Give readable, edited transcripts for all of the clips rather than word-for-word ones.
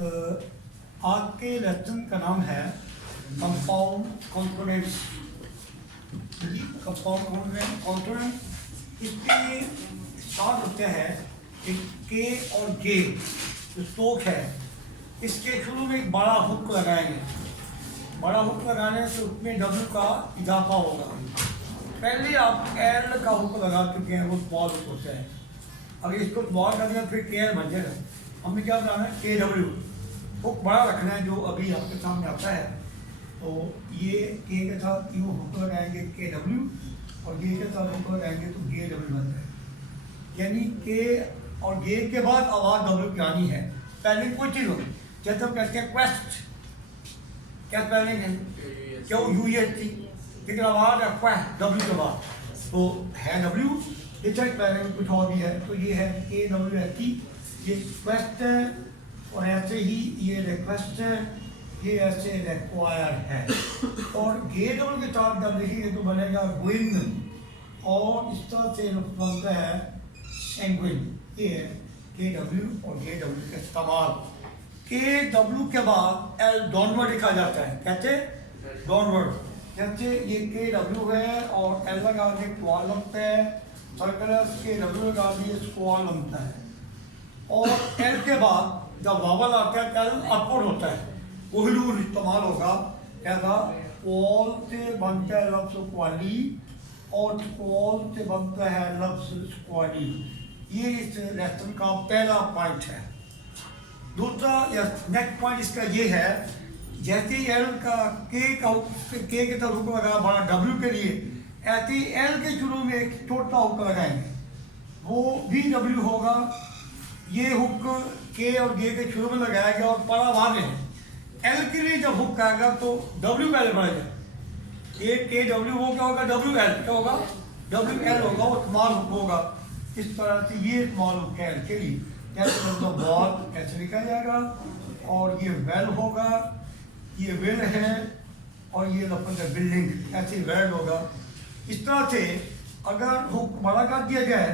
आज के लेसन का नाम है कंपाउंड कॉम्पोनेंट्स। कंपाउंड कॉम्पोनेंट इसके साथ होते हैं एक के और जे जो स्ट्रोक है, इसके शुरू में एक बड़ा हुक लगाएंगे। बड़ा हुक लगाने से उसमें डब्ल्यू का इजाफा होगा। पहले आप एल का हुक लगा चुके हैं, वो स्मॉल हुक होता है। अगर इसको स्मॉल कर दिया फिर के एल बन जाएगा। हमने क्या बनाना है, के डब्ल्यू हुक बड़ा रखना है, जो अभी आपके सामने आता है। तो ये के के साथ यू हुक लगाएंगे के डब्ल्यू, और ये के साथ हुक लगाएंगे तो जे डब्ल्यू बन जाएगा। यानी के और जे के बाद आवाज़ डब्ल्यू की आनी है। पहले कोई चीज़ हो, जैसे हम कहते हैं क्वेस्ट, क्या स्पेलिंग है, क्यों यू एस टी, लेकिन आवाज़ है क्वेस्ट डब्ल्यू के बाद, तो है डब्ल्यू। ये चाहे स्पेलिंग कुछ और भी है, तो ये है के डब्ल्यू एस टी, ये क्वेस्ट है। और ऐसे ही ये रिक्वेस्ट है, ये ऐसे रिक्वायर है। और गे डब्ल्यू के साथ जब लिखेंगे तो बनेगा विन, और इस तरह से बनता है एंग्विन। ये है के डब्ल्यू और गे डब्ल्यू का इस्तेमाल। के डब्ल्यू के बाद एल डाउनवर्ड लिखा जाता है, कहते डाउनवर्ड। जैसे ये के डब्ल्यू है और एल लगा दिए क्वाल बनता है, सर्कलस के डब्ल्यू लगा दिए स्क्वाल बनता है। और एल के बाद जब वावल आता है एल अपवर्ड होता है, वही रूल इस्तेमाल होगा। कैसा, क्वाल से बनता है लफ्ज़ क्वाली और क्वाल से बनता है लफ्ज़ स्क्वाली। ये इस लेसन का पहला पॉइंट है। दूसरा या नेक्स्ट पॉइंट इसका ये है, जैसे ही एल का के तरफ हुक लगा बड़ा डब्ल्यू के लिए, ऐसे ही एल के शुरू में एक छोटा हुक लगाएंगे, वो भी डब्ल्यू होगा। ये हुक के और जे के शुरू में लगाया गया और बड़ा वाले है। एल के लिए जब हुक आएगा तो डब्ल्यू पहले बढ़ेगा। ये के डब्ल्यू हो क्या होगा, डब्ल्यू एल क्या होगा, डब्ल्यू एल होगा, वो स्मॉल हुक होगा। इस तरह से ये स्मॉल हुक है एल के लिए। कैसे मतलब बॉल ऐसे लिखा जाएगा, और ये वेल होगा, ये विल है, और ये लफ्ज़ है बिल्डिंग, ऐसे वर्ड होगा। इस तरह से अगर हुक बड़ा कर दिया जाए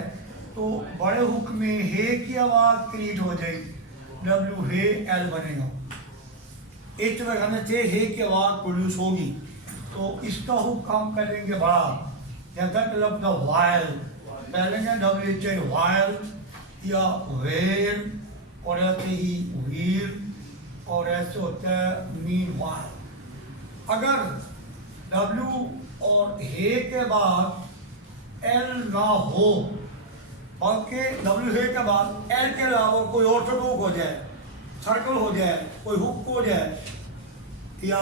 तो बड़े हुक में हे की आवाज़ क्रिएट हो जाएगी, डब्ल्यू हे एल बनेगा। इस तरह करने से हे की आवाज़ प्रोड्यूस होगी। तो इसका हुक हम करेंगे बड़ा, जैसा कि लफ्ज़ वायल, पहले में डब्ल्यू एच आई वायल या वेल, और ऐसे ही व्हील, और ऐसे होता है मीन वायल। अगर डब्ल्यू और हे के बाद एल ना हो, बल्कि डब्ल्यू हे के बाद एल के अलावा कोई और हुक हो जाए, सर्कल हो जाए, कोई हुक हो जाए, या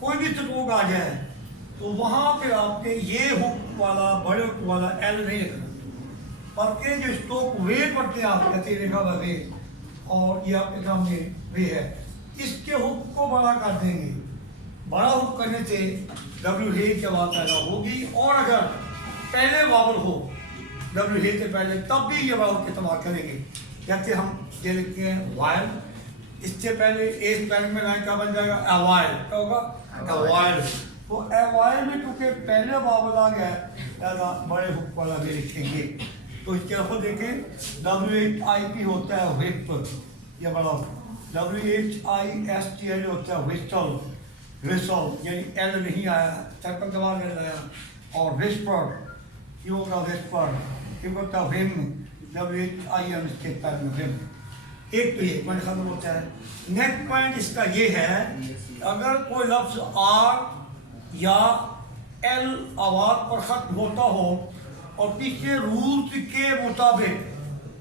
कोई भी स्ट्रोक आ जाए, तो वहाँ पे आपने ये हुक वाला बड़े हुक वाला एल नहीं लिखना, बल्कि जो स्ट्रोक वे पढ़ते हैं आप कहते लिखा हुआ वे, और ये आपके सामने वे है, इसके हुक को बड़ा कर देंगे। बड़ा हुक करने से डब्ल्यू हे की आवाज़ पैदा होगी। और अगर पहले वावल हो डब्ल्यू हे से पहले, तब भी ये वावल इस्तेमाल करेंगे। जैसे हम ये लिखते हैं वायल, इससे पहले ए स्पेलिंग में लाइन क्या बन जाएगा, अवायल, क्या होगा, अवायल। तो अवायल में क्योंकि पहले वावल आ गया ज़्यादा बड़े हुक वाला भी लिखेंगे। तो इसके अलावा देखें WHIP होता है व्हिप, ये बड़ा WHISTL होता है व्हिस्टल, विसल, यानी एल नहीं आया, सर्कल दबा नहीं आया। और विस्पर, क्यों होगा विस्पर, क्यों होता है विम, WHIM इसके पैर में विम। एक तो ये पॉइंट खत्म होता है। नेक्स्ट पॉइंट इसका ये है, अगर कोई लफ्ज़ आर या एल आवाज़ पर ख़त्म होता हो और पिछले रूल्स के मुताबिक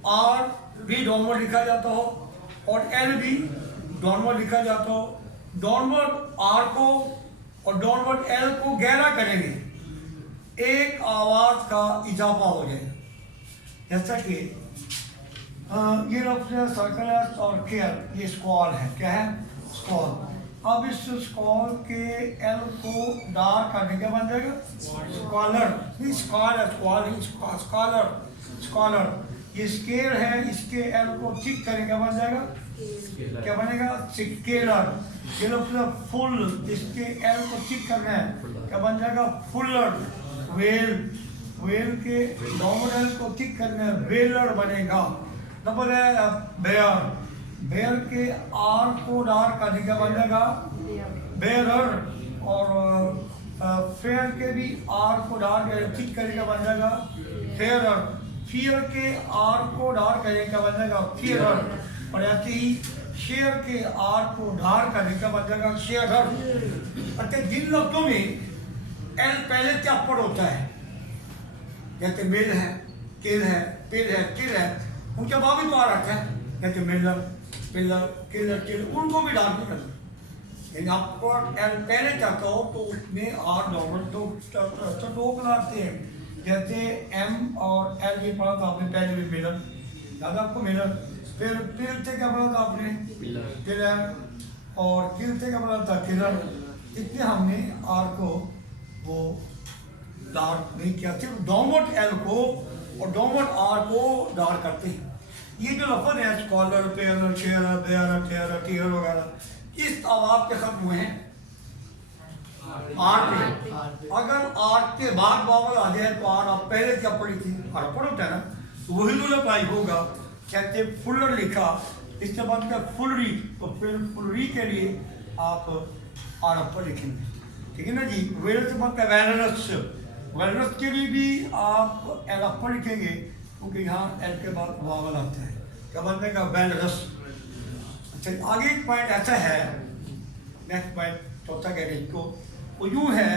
आर भी डाउनवर्ड लिखा जाता हो और एल भी डाउनवर्ड लिखा जाता हो, डाउनवर्ड आर को और डाउनवर्ड एल को गहरा करेंगे, एक आवाज़ का इजाफा हो जाएगा। जैसा कि ये लफ्ज़ है सर्कलस और केयर, ये स्क्वाल है, क्या है, स्क्वाल। अब इस स्क्वाल के एल को डार्क करने के बन जाएगा स्कॉलर, नहीं स्कॉलर, स्क्वाल नहीं, स्कॉलर, स्कॉलर। ये स्केल है, इसके एल को थिक करने का बन जाएगा, क्या बनेगा, स्केलर। ये लफ्ज़ फुल, इसके एल को थिक करना है, क्या बन जाएगा, फुलर। वेल, वेल के डाउन एल को थिक करना है, वेलर बनेगा। नंबर है बेयर, बेयर के आर को डार का क्या बन जाएगा बेरर, और फेयर के भी आर को डार ठीक करने का बन जाएगा फेयरर। फियर के आर को डार करने का बन जाएगा फियरर, और ऐसे ही शेयर के आर को डार करने का बन जाएगा शेयरर। अतः जिन लफ्जों में एल पहले से अपर होता है, जैसे मिल है, किल है, पिल है, किल है, उनके बाद भी तो आ रखा है, जैसे मिलर, पिलर, किलर, किल, उनको भी डाल के करना। लेकिन अपर एल पहले चाहता हो तो उसमें आर नॉर्मल तो लाते हैं, जैसे एम और एल ये पढ़ा था आपने पहले भी मिलर, याद आपको मिलर। फिर पिल से क्या पढ़ा था आपने पिलर, और किल से क्या पढ़ा था किलर। इसलिए हमने आर को वो डार्क नहीं किया, सिर्फ डाउनवर्ड एल को और डाउनवर्ड आर को डार्क करते हैं। ये जो लफ्ज़ है स्कॉलर, पेयर, शेयर, बेयर, टेयर, टीयर वगैरह, इस आवाज के खत्म हुए हैं आर पे। अगर आर के बाद वावल आ जाए तो आर आप पहले क्या पढ़ी थी, आर पढ़ होता है ना, तो वही रूल अप्लाई होगा। कहते फुलर लिखा, इसके बाद क्या फुलरी, तो फिर फुलरी के लिए आप आर अपर लिखेंगे, ठीक है ना जी। वेल से बनता है वैलरस, वैलरस के लिए भी आप एल अपर लिखेंगे क्योंकि यहाँ एल के बाद वावल आता है, क्या बनने का वैलरस। अच्छा आगे एक पॉइंट ऐसा है, नेक्स्ट पॉइंट चौथा कह रहे इसको, वो यूँ है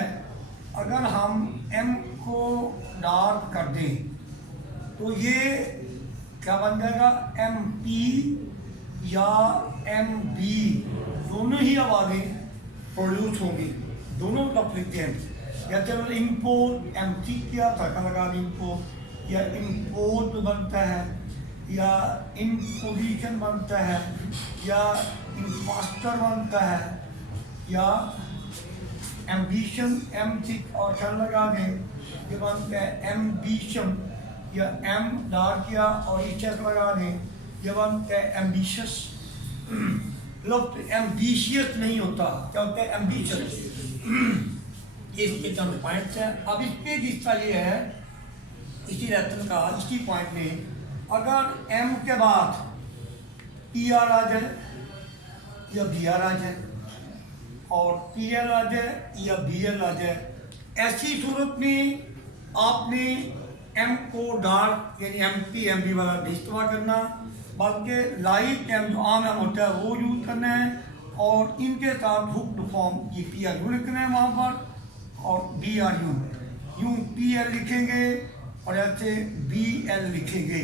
अगर हम एम को डार्क कर दें तो ये क्या बन जाएगा एम पी या एम बी, दोनों ही आवाज़ें प्रोड्यूस होंगी, दोनों लफ्ज़ लिखते हैं। या चलो इम्पोर्ट एम सी किया था लगा इम्पोर्ट, या इम्पोर्ट बनता है, या इम्पोजिशन बनता है, या इम्पास्टर बनता है, या एम्बिशन एम सिक और चल लगा दें ये बनता है एम्बिशन, या एम डार किया और इचस लगा दें ये बनता है एम्बिशियस। लोग एम्बिशियस नहीं होता, क्या होता है एम्बिशियस। इसके चंद पॉइंट्स हैं। अब इसके हिस्सा ये है इसी रत्न का इसी पॉइंट में, अगर एम के बाद पी आर आ जाए या बी आर आ जाए और पी एल आ जाए या बी एल आ जाए, ऐसी सूरत में आपने एम को डार्क यानी एम पी एम बी वाला नहीं इस्तेमाल करना, बल्कि लाइट एम जो आम एम होता है वो यूज़ करना है, और इनके साथ हुक्ड फॉर्म ये पी आर यू लिखना है वहाँ पर, और बी आर यू यूँ पी एल लिखेंगे और ऐसे बी एल लिखेंगे।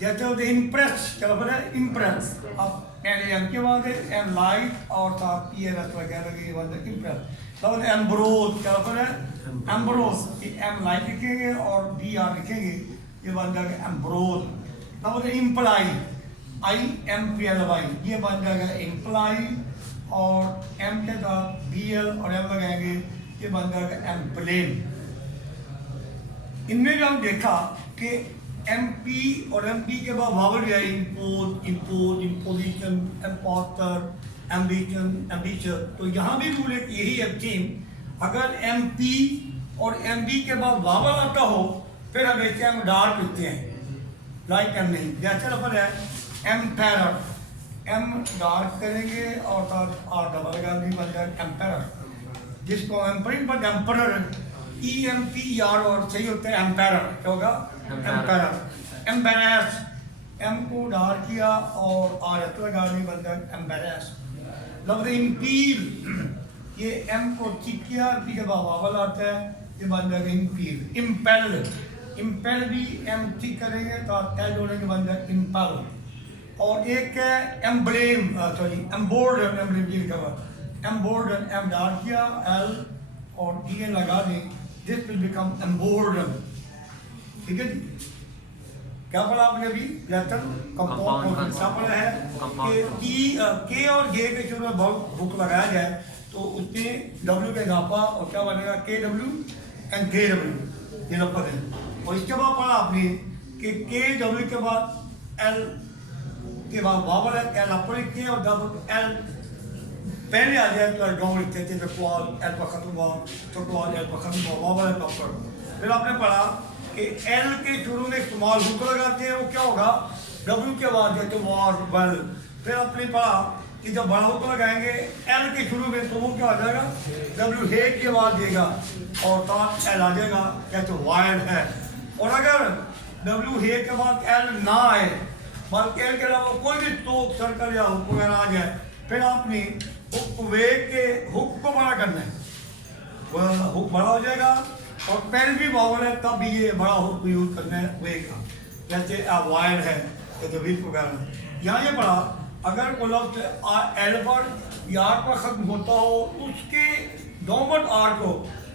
जैसे होते इम्प्रेस, क्या बोला इम्प्रेस, अब पहले एम के बाद एम लाइट और साथ पी एल एस वगैरह लगे मतलब इम्प्रेस। तब एम्ब्रोज, क्या बोला एम्ब्रोज, एम लाइट लिखेंगे और बी आर लिखेंगे ये बन जाएगा एम्ब्रोज। तब बोले imply, I M P L Y ये बन जाएगा इम्प्लाई, और एम के साथ बी एल और एम लगाएंगे ये बन जाएगा एम्प्लेन। इनमें भी हम देखा कि एम पी और एम पी के बाद वावल गया impose, impose, imposition, impostor, ambition, ambition. तो यहाँ भी रूल यही है सेम, अगर एम पी और एम बी के बाद वावल आता हो फिर हम ऐसे एम डार्क लिखते हैं, लाइक एम नहीं। जैसे लफ्ज़ है एम्पायर, एम डार्क करेंगे और साथ आर डबल लगा दी बन जाए एम्पायर, जिसको umpiring but emperor E M P R और सही होता है एम्पायर, क्या होगा एम्पायर। एम्बेरस, एम को डार्क किया और आर एस लगा दी बन जाए एम्बेरस। लफ्ज़ इम्पील, ये एम को ठीक किया पी के बाद वावल आता है ये बन जाएगा इम्पील। इम्पेल, इम्पेल भी एम ठीक करेंगे तो एल होने के बन जाए इम्पेल। और एक है एम्ब्लेम, सॉरी एम्बोर्डन, एम्ब्लेम जी लिखा हुआ एम्बोर्डन, एम डार्क किया एल और डी एन लगा दें, दिस विल बिकम एम्बोर्डन, ठीक है जी। क्या पढ़ा आपने अभी लेटर कंपाउंड, क्या पढ़ा है कि के और जे के शुरू में बहुत बुक लगाया जाए तो उसमें डब्ल्यू का इजाफा और क्या बनेगा के डब्ल्यू एंड के डब्ल्यू, ये लफ्ज़ है। और इसके बाद पढ़ा आपने कि के डब्ल्यू के बाद एल के बाद वावल है, एल अपर लिखते हैं और जब एल पहले आ जाए तो एल डाउन लिखते थे, क्वाल एल पर खत्म हुआ तो क्वाल एल पर खत्म हुआ वावल है अपर। फिर आपने पढ़ा कि एल के शुरू में इस्तेमाल हुक लगाते हैं, वो क्या होगा डब्ल्यू के बाद जैसे वार वेल, फिर आपने पढ़ा कि जब बड़ा हुक लगाएंगे एल के शुरू में तो वो क्या आ जाएगा, डब्ल्यू हे के बाद देगा और साथ एल आ जाएगा, कहते वायर्ड है। और अगर डब्ल्यू हे के बाद एल ना आए, बल्कि एल के अलावा कोई भी स्ट्रोक सर्कल या हुक वगैरह आ जाए, फिर आपने हुक वे के हुक को बड़ा करना है, वह हुक बड़ा हो जाएगा। और पेन भी वावल है तब भी ये बड़ा हुक यूज करना है वे का, जैसे वायर्ड है जैसे विप वगैरह। यहाँ ये पढ़ा अगर कोई लफ्ज एल पर या आर पर खत्म होता हो, उसके दोमट आर को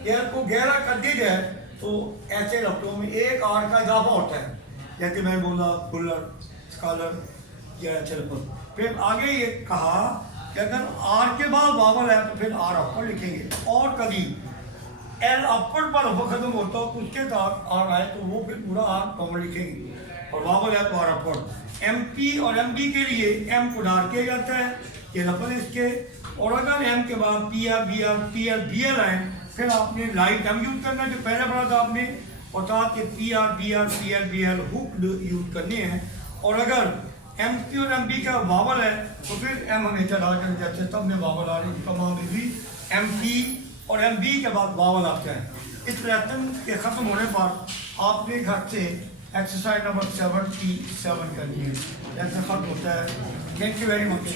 एल को गहरा कर दिया जाए तो ऐसे लफ्जों में एक आर का इजाफा होता है, जैसे मैं बोला फुलर, स्कॉलर या ऐसे लफ्ज। फिर आगे ये कहा कि अगर आर के बाद वावल है तो फिर आर अपर लिखेंगे, और कभी एल अपर पर खत्म होता हो उसके साथ आर आए तो वो फिर पूरा आर कॉमन लिखेंगे, और वावल है तो आर अपर। एम पी और एम बी के लिए एम को डाल किया जाता है, ये लफज इसके। और अगर एम के बाद P R B R P L B L आए, फिर आपने लाइट एम यूज करना है जो पहले पढ़ा था आपने, और साथ के P R B R P L B L hook use करने हैं। और अगर एम पी और एम बी का वावल है तो फिर एम हमेशा डाल कर, जैसे सब में वावल आ रही तमाम भी एम पी और एम बी के बाद वावल आता है। इस लेसन के ख़त्म होने पर आपने घर से एक्सरसाइज नंबर 77 करनी है, जैसे खत्म होता है। Thank you very much.